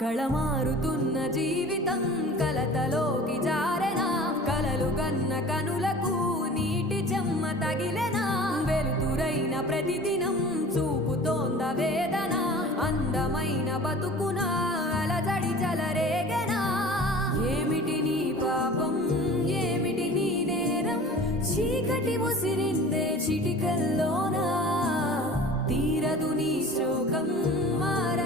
కళమారుతున్న జీవితం కలతలోకి జారెనా కలలు గన్న కనులకు నీటి చెమ్మ తగిలెనా వెలుతురైన ప్రతిదినం చూపుతోంద వేదన అందమైన బతుకున అలజడి చలరేగెనా ఏమిటి నీ పాపం ఏమిటి నీ నేరం చీకటి ముసిరిందే చిటికల్లోనా తీరదు నీ శోకం మార